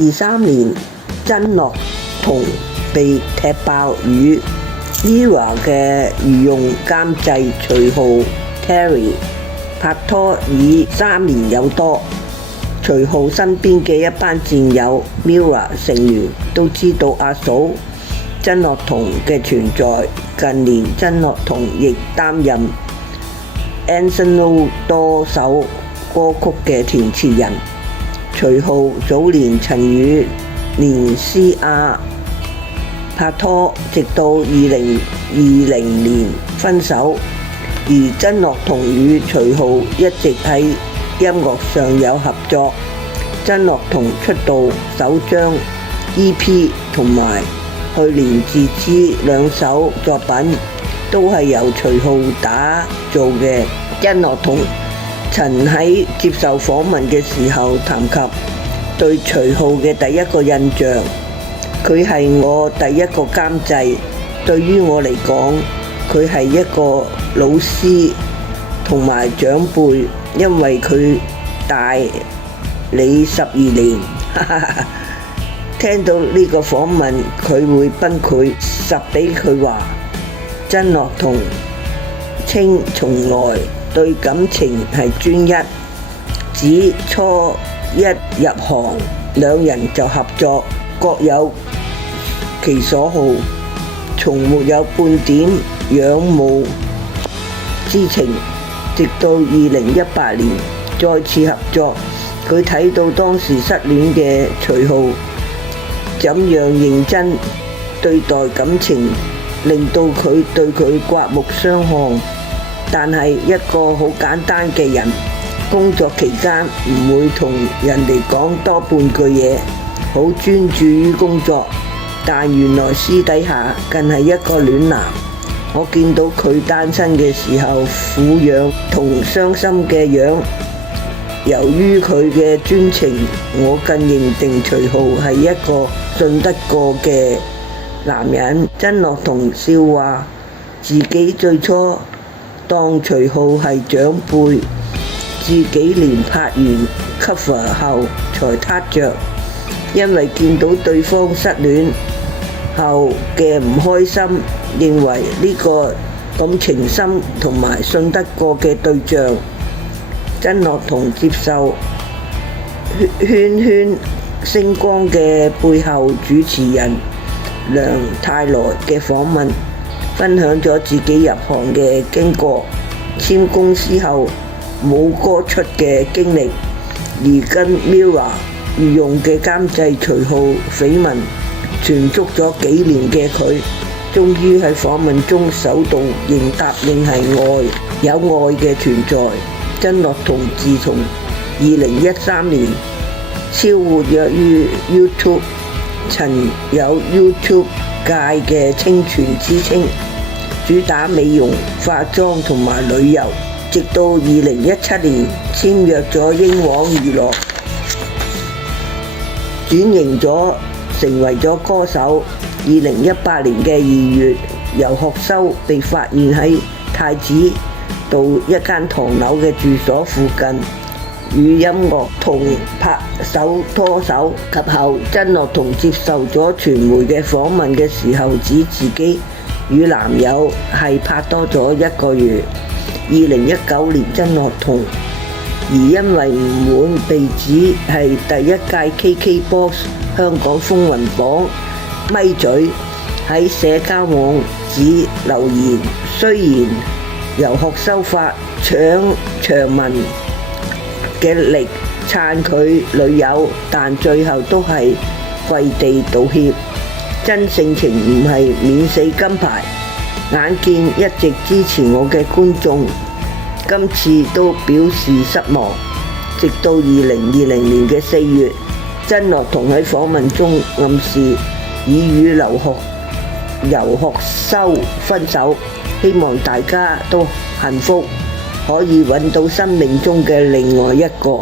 2023年，曾樂彤被踢爆與 MIRROR 嘅御用監製徐浩 Terry 拍拖已3年有多。徐浩身邊嘅一班戰友 MIRROR 成員都知道阿嫂曾樂彤嘅存在。近年曾樂彤亦擔任 Anson 多首歌曲嘅填詞人。徐浩早年曾與連詩雅拍拖，直到2020年分手。而曾樂彤與徐浩一直喺音樂上有合作。曾樂彤出道首張 EP 同埋去年自資2首作品都係由徐浩打造嘅。曾樂彤曾喺接受訪問嘅時候談及對徐浩嘅第一個印象，佢係我第一個監製，對於我嚟講，佢係一個老師同埋長輩，因為佢大你12年。聽到呢個訪問，佢會崩潰，實俾佢話曾樂彤稱從來對感情係專一，只初一入行兩人就合作，各有其所好，從沒有半點仰慕之情。直到2018年再次合作，佢睇到當時失戀嘅徐浩怎樣認真對待感情，令到佢對佢刮目相看。但係一個好簡單嘅人，工作期間唔會同人哋講多半句嘢，好專注於工作。但原來私底下更係一個暖男。我見到佢單身嘅時候苦樣同傷心嘅樣，由於佢嘅專情，我更認定徐浩係一個信得過嘅男人。曾樂彤笑話自己最初當徐浩係長輩，自己連拍完 cover 後才撻着，因為見到對方失戀後嘅唔開心，認為呢個咁情深同埋信得過嘅對象。曾樂彤接受圈圈星光嘅背後主持人梁泰來嘅訪問，分享咗自己入行嘅經過，簽公司後冇歌出嘅經歷，而跟 MIRROR 御用嘅監製徐浩緋聞纏足咗幾年嘅佢，終於喺訪問中首度認答應係有愛嘅存在。曾樂彤自從2013年超活躍於 YouTube， 曾有 YouTube 界嘅清泉之稱，主打美容、化妝同埋旅遊，直到2017年簽約咗英皇娛樂，轉型咗成為咗歌手。2018年嘅2月，游學修被發現喺太子道一間唐樓嘅住所附近與音樂同拍手拖手，及後曾樂彤接受咗傳媒嘅訪問嘅時候，指自己與男友係拍拖咗1個月。2019年曾樂彤而因為唔滿被指係第一屆 KKBOX 香港風雲榜咪嘴，喺社交網址留言，雖然游學修發長文嘅力撐佢女友，但最後都係跪地道歉。真性情唔係免死金牌，眼見一直支持我嘅觀眾今次都表示失望。直到2020年嘅4月，曾樂彤喺訪問中暗示已與游學修分手，希望大家都幸福，可以揾到生命中嘅另外一個。